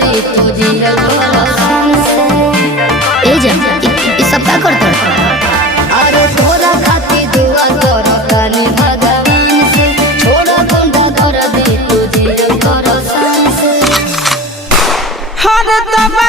दे तुझे ए जा ये सब क्या करते हैं? अरे थोड़ा खाती दुआ करो काने भगवान से छोड़ा बंदा कर दे तुझे से हर दबा